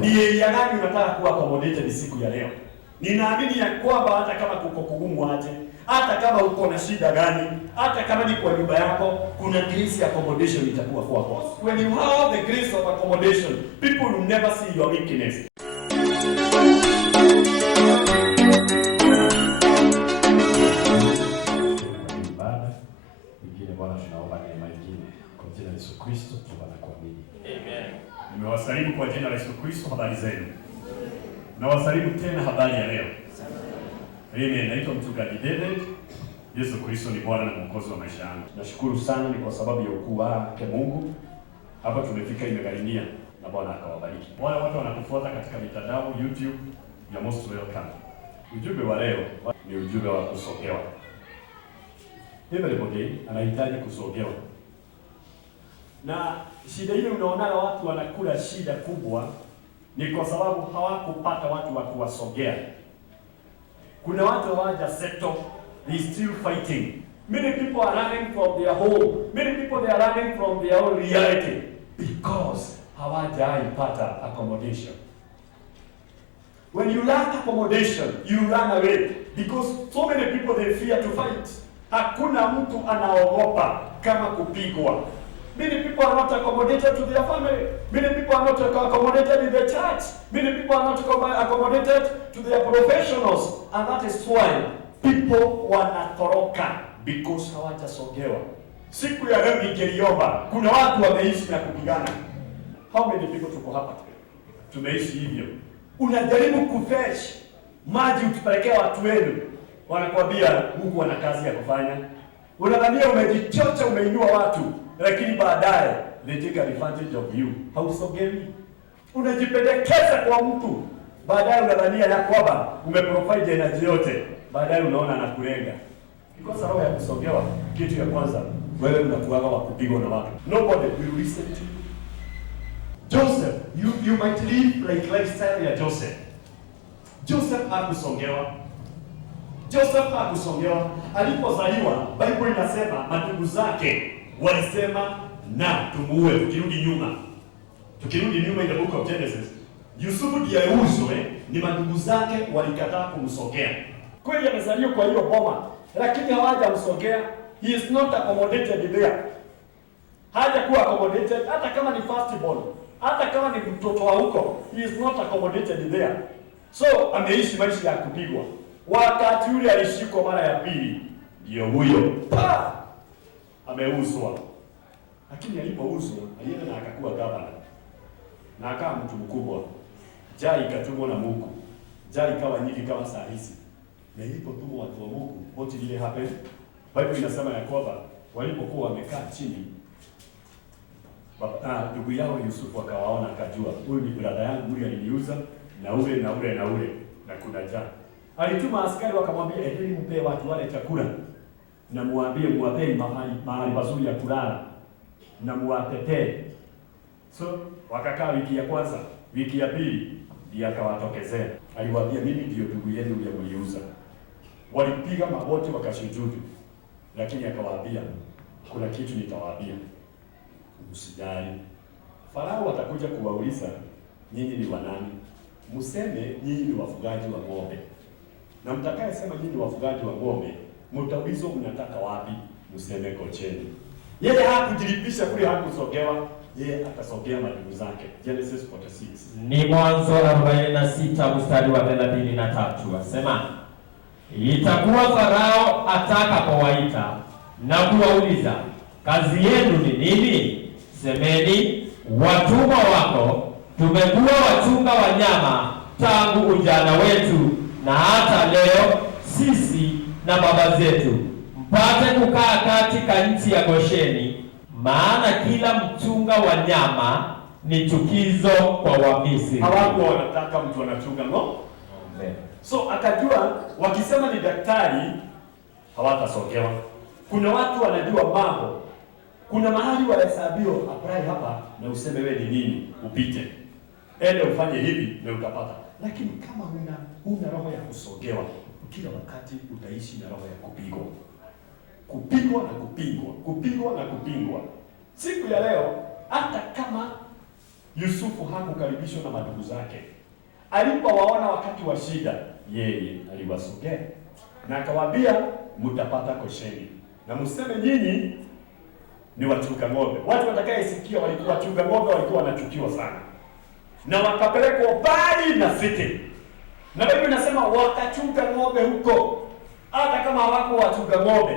Ni area gani unataka kuwa accommodated siku ya leo? Ninaamini ya kwamba hata kama kuko kugumu aje, hata kama uko na shida gani, hata kama ni kwa nyumba yako, kuna grace ya accommodation itakuwa kwako. When you have the grace of accommodation, people will never see your weakness. Bwana, tunaomba neema nyingine kwa jina la Yesu Kristo, tuomba na kuamini. Amen. Nimewasalimu kwa jina la Yesu Kristo, habari zenu. Nawasalimu tena, habari ya leo. Amen. Naitwa mchungaji David. Yesu Kristo ni Bwana na Mwokozi wa maisha yangu. Nashukuru sana, ni kwa sababu ya ukuu wake Mungu hapa tumefika, imegharimia, na Bwana akawabariki. Wale watu wanatufuata katika mitandao YouTube, you are most welcome. Ujumbe wa leo ni ujumbe wa kusogewa. Everybody anahitaji kusogewa. Na shida ile unaona watu wanakula shida kubwa ni kwa sababu hawakupata watu wa kuwasogea. Kuna watu hawaja settle, they still fighting. Many people are running from their home. Many people they are running from their own reality because hawajaipata accommodation. When you lack accommodation, you run away because so many people they fear to fight. Hakuna mtu anaogopa kama kupigwa. Many people are not accommodated to their family. Many people are not accommodated in the church. Many people are not accommodated to their professionals. And that is why people wanatoroka because hawajasogewa. Siku ya leo ningeliomba, kuna watu wameishi na kupigana. How many people tuko hapa? Tumeishi hivyo. Unajaribu kufresh maji utupelekea watu wenu. Wanakuambia Mungu ana kazi ya kufanya. Unadhania umejichocha, umeinua watu, lakini baadaye they take advantage of you. Hausogewi. Unajipendekeza kwa mtu, baadaye unadhania ya kwamba umeprovide energy yote, baadaye unaona anakulenga. Because roho ya kusogewa, kitu ya kwanza, wewe unakuwa wa kupigwa na watu. Nobody will listen to you. Joseph, you might live like lifestyle ya Joseph. Joseph hakusogewa. Joseph hakusogewa. Alipozaliwa, Bible inasema mandugu zake walisema na tumuue. Tukirudi nyuma in the book of Genesis, Yusufu ndiye auzwe, ni mandugu zake walikataa kumsogea. Kweli amezaliwa kwa hiyo boma, lakini hawajamsogea. He is not accommodated there. Hajakuwa accommodated hata kama ni firstborn, hata kama ni mtoto wa huko, he is not accommodated there. So ameishi maisha ya kupigwa. Wakati yule alishikwa mara ya pili, ndio huyo ameuzwa. Lakini alipouzwa, alienda na akakuwa gavana. Na akawa mtu mkubwa. Njaa ikatumwa na Mungu. Njaa ikawa nyingi kama saa hizi. Na ilipotumwa watu wa Mungu, what did happen? Bible inasema ya kwamba walipokuwa wamekaa chini, ndugu yao Yusufu akawaona, akajua huyu ni brother yangu, huyu aliniuza na ule na kuna njaa. Alituma askari wakamwambia, endeni mpe watu wale chakula na muambie muwapeni mahali pazuri ya kulala na muwatetee. So wakakaa wiki ya kwanza, wiki ya pili ndiye akawatokezea. Aliwaambia, mimi ndio ndugu yenu yule mliuza. Walipiga magoti wakashujudu. Lakini akawaambia, kuna kitu nitawaambia. Msijali. Farao atakuja kuwauliza, nyinyi ni wanani? Mseme nyinyi ni wafugaji wa ng'ombe. Na mtakaye sema nyinyi ni wafugaji wa ng'ombe, mtaulizwa mnataka wapi? Mseme Gosheni. Yeye hakujilipisha kule, hakusogewa, yeye akasogea mandugu zake. Genesis 46. Ni Mwanzo 46 mstari wa 33, asema, itakuwa Farao atakapowaita na kuwauliza, kazi yenu ni nini? Semeni, watumwa wako tumekuwa wachunga wanyama tangu ujana wetu, na hata leo sisi na baba zetu, mpate kukaa katika nchi ya Gosheni, maana kila mchunga wa nyama ni chukizo kwa Wamisri. Hawakuwa wanataka mtu anachunga ng'ombe. So akajua wakisema ni daktari hawatasogewa. Kuna watu wanajua mambo. Kuna mahali wahesabiwa, apply hapa na useme wewe ni nini, upite. Ende ufanye hivi na utapata. Lakini kama huna roho ya kusogewa, kila wakati utaishi na roho ya kupigwa. Kupigwa na kupingwa, kupigwa na kupingwa. Siku ya leo hata kama Yusufu hakukaribishwa na madugu zake. Alipowaona wakati wa shida, yeye aliwasogea na akawaambia, mtapata kosheni na mseme nyinyi ni wachunga ng'ombe. Watu watakayesikia walikuwa wachunga ng'ombe walikuwa wanachukiwa sana, na wakapelekwa mbali na city, na Biblia inasema wakachunga ng'ombe huko. Hata kama hawako wachunga ng'ombe,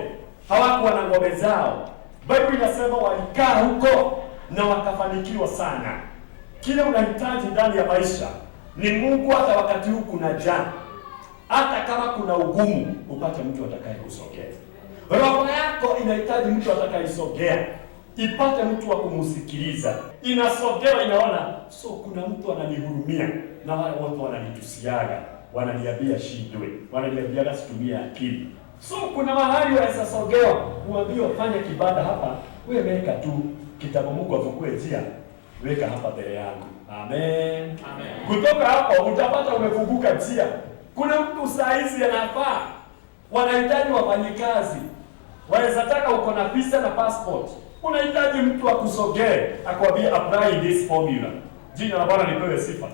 hawakuwa na ng'ombe zao, Biblia inasema walikaa huko na wakafanikiwa sana. Kile unahitaji ndani ya maisha ni Mungu. Hata wakati huu kuna njaa, hata kama kuna ugumu, upate mtu atakaye kusogea. Roho yako inahitaji mtu atakayesogea, ipate mtu wa kumsikiliza. Inasogea, inaona so kuna mtu ananihurumia, na wale wote wananitusiaga, wananiambia shindwe, wananiambia situmie akili. So kuna mahali waweza sogewa, uambiwe fanya kibada hapa, wewe weka tu kitabu, Mungu afukue njia, weka hapa mbele yangu. Amen. Amen. Kutoka hapo utapata umefunguka njia. Kuna mtu saa hizi anafaa, wanahitaji wafanyikazi, waweza taka uko na visa na passport, unahitaji mtu akusogee akwambie apply this formula. Jina la Bwana lipewe sifa.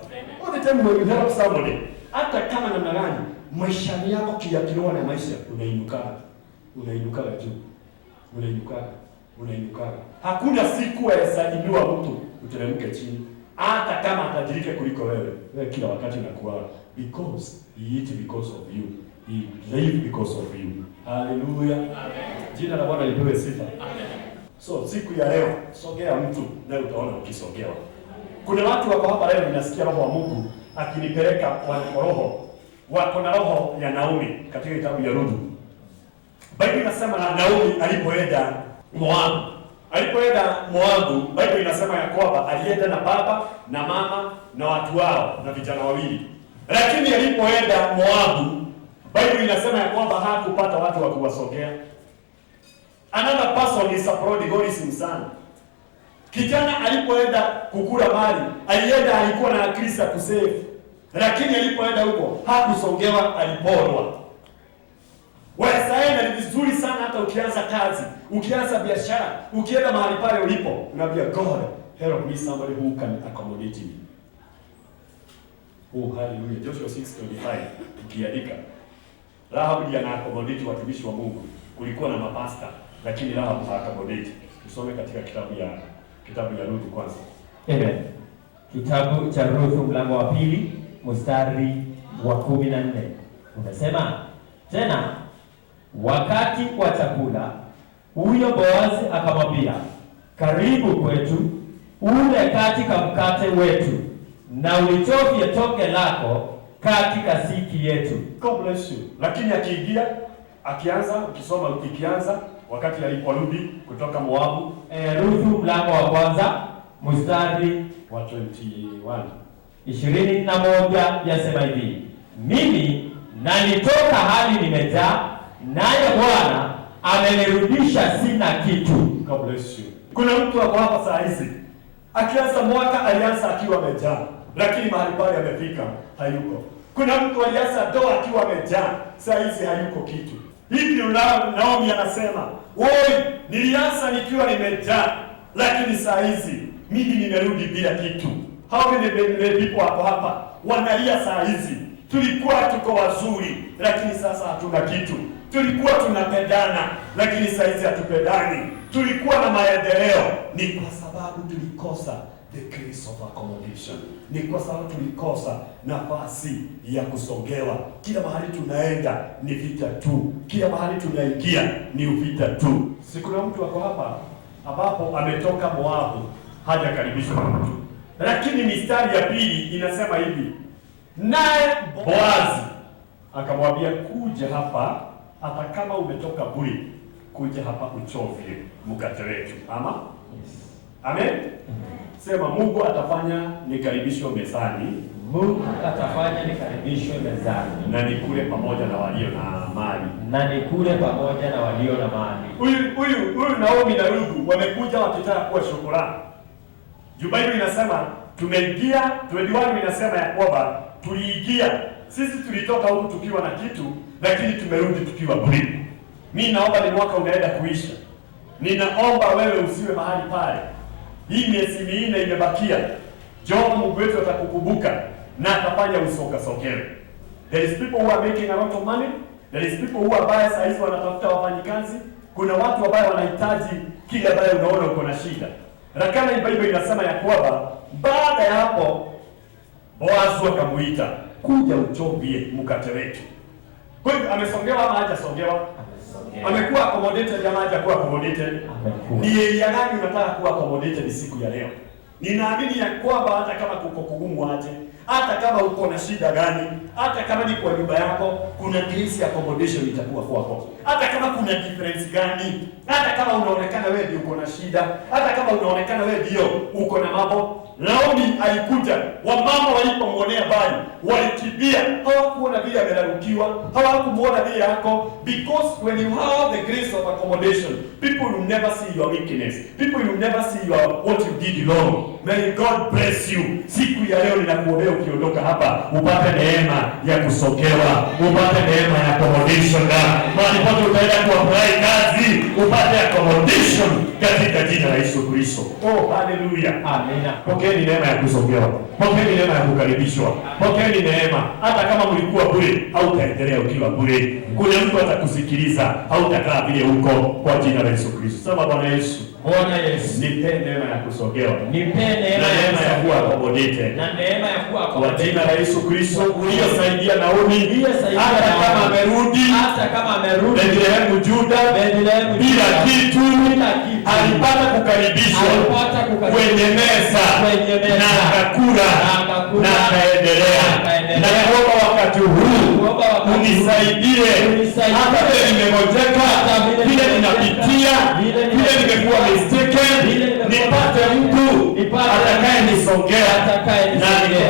All the time when you help somebody, hata kama namna gani maisha yako kiroho na maisha unainuka juu, unainuka. Hakuna siku waweza inua mtu uteremke chini, hata kama atajirike kuliko wewe. Wewe kila wakati unakuwa because he eat because of you, he live because of you. Hallelujah. Amen. Jina la Bwana lipewe sifa. Amen. So siku ya leo sogea mtu na utaona ukisogewa. Kuna watu wako hapa leo, ninasikia roho wa Mungu akinipeleka kwa roho. Wako na roho ya Naomi katika kitabu ya Ruthu. Biblia inasema na Naomi alipoenda Moabu, Biblia inasema ya kwamba alienda na baba na mama na watu wao na vijana wawili. Lakini alipoenda Moabu, Biblia inasema ya kwamba hakupata watu wa kuwasogea. Another person is a prodigal sana. Kijana alipoenda kukula mali, alikuwa na akili za kusave. Lakini alipoenda huko hakusogewa, aliporwa. Wasaenda ni vizuri sana, hata ukianza kazi, ukianza biashara, ukienda mahali pale ulipo, unaambia God, help me somebody who can accommodate me. Oh, hallelujah. Joshua 6:25 ukiandika, Rahabu ndiye ana-accommodate watumishi wa Mungu. Kulikuwa na mapasta, lakini Rahabu ha-accommodate. Tusome katika kitabu ya Ruthu kwanza. Amen. Kitabu cha Ruthu mlango wa 2 mstari wa 14. Unasema, tena wakati wa chakula huyo Boazi akamwambia, karibu kwetu ule katika mkate wetu, na ulichovye toke lako katika siki yetu. God bless you. Lakini ukianza wakati aliporudi kutoka Moabu, Ruthu mlango wa kwanza mstari wa 21. 21 yasema hivi, mimi nalitoka hali nimejaa, naye Bwana amenirudisha sina kitu. God bless you. Kuna mtu wako hapa saa hizi, akianza mwaka alianza akiwa amejaa, lakini mahali pale amefika hayuko. Kuna mtu alianza ndoa akiwa amejaa, saa hizi hayuko kitu. Hivi Naomi anasema, "Oi, nilianza nikiwa nimejaa, lakini saa hizi mimi nimerudi bila kitu." How many people wako hapa wanalia saa hizi, tulikuwa tuko wazuri, lakini sasa hatuna kitu. Tulikuwa tunapendana, lakini saa hizi hatupendani. Tulikuwa na maendeleo, ni kwa sababu tulikosa the grace of accommodation. Ni kwa sababu tulikosa nafasi ya kusogewa. Kila mahali tunaenda ni vita tu, kila mahali tunaingia ni vita tu. Si kuna mtu wako hapa ambapo ametoka Moabu, hajakaribishwa na mtu. Lakini mistari ya pili inasema hivi, naye Boazi akamwambia, kuja hapa, hata kama umetoka buri, kuja hapa uchovye mkate wetu. Ama? Amen? Sema, Mungu atafanya nikaribishwe mezani. Mungu atafanya nikaribishwe mezani, na nikule pamoja na walio na mali. Na nikule pamoja na walio na mali. Huyu Naomi na Ruthu wamekuja wakitaka kuwa shukrani. Biblia inasema tumeingia, 21 inasema ya kwamba tuliingia. Sisi tulitoka huku tukiwa na kitu, lakini tumerudi tukiwa bure. Mimi naomba ni mwaka unaenda kuisha, ninaomba wewe usiwe mahali pale. Hii miezi 4 imebakia, Jehova Mungu wetu atakukumbuka na atafanya usogewe. There is people who are making a lot of money. There is people who are saa hizi wanatafuta wafanyikazi. Kuna watu ambao wanahitaji kile ambaye unaona uko na shida. Lakini Biblia inasema ya kwamba baada ya hapo Boazu akamuita, kuja uchovie mkate wetu. Kwa hiyo amesongewa ama hajasongewa? Amekuwa accommodated ama hajakuwa accommodated? Ni area gani unataka kuwa accommodated siku ya leo? Ninaamini ya kwamba hata kama kuko kugumu aje, hata kama uko na shida gani, hata kama ni kwa nyumba yako, kuna grace accommodation itakuwa kwako. Hata kama kuna difference gani, hata kama unaonekana wewe ndio uko na shida, hata kama unaonekana wewe ndio uko na mambo. Naomi alikuja, wamama walipomwonea bali walikimbia, hawakuona vile amelarukiwa, hawakumuona vile yako, because when you have the grace of accommodation, people will never see your weakness, people will never see your what you did wrong. May God bless you. Siku ya leo ninakuombea ukiondoka hapa upate neema ya kusogewa, upate neema ya accommodation, na mahali pote utaenda kuapply kazi upate accommodation katika jina la Yesu Kristo. Oh, hallelujah. Amina. Pokeeni neema ya kusogewa. Pokeeni neema ya kukaribishwa. Pokeeni neema. Hata kama mlikuwa bure, hautaendelea ukiwa bure. Kuna mtu atakusikiliza, hautakaa vile huko kwa jina la Yesu Kristo. Sema Bwana Yesu. Bwana Yesu. Nipe neema ya kusogewa. Nipe neema ya kuwa accommodated. Na neema ya kuwa accommodated. Kwa jina la Yesu Kristo, uliyosaidia Naomi, hata kama amerudi Bethlehemu Juda, bila kitu, alipata kukaribishwa kwenye meza na akakula na akaendelea. Na kuomba wakati huu unisaidie, hata vile nimegojeka, vile ninapitia, vile nimekuwa mistaken, nipate mtu atakaye nisongea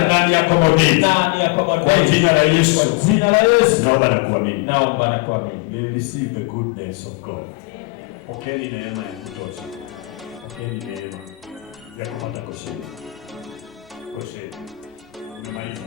na ni accommodate. Kwa jina la Yesu. Naomba na kuamini. We receive the goodness of God. Pokeeni neema ya kutosha. Pokeeni neema ya kupata kosheni. Umemaliza.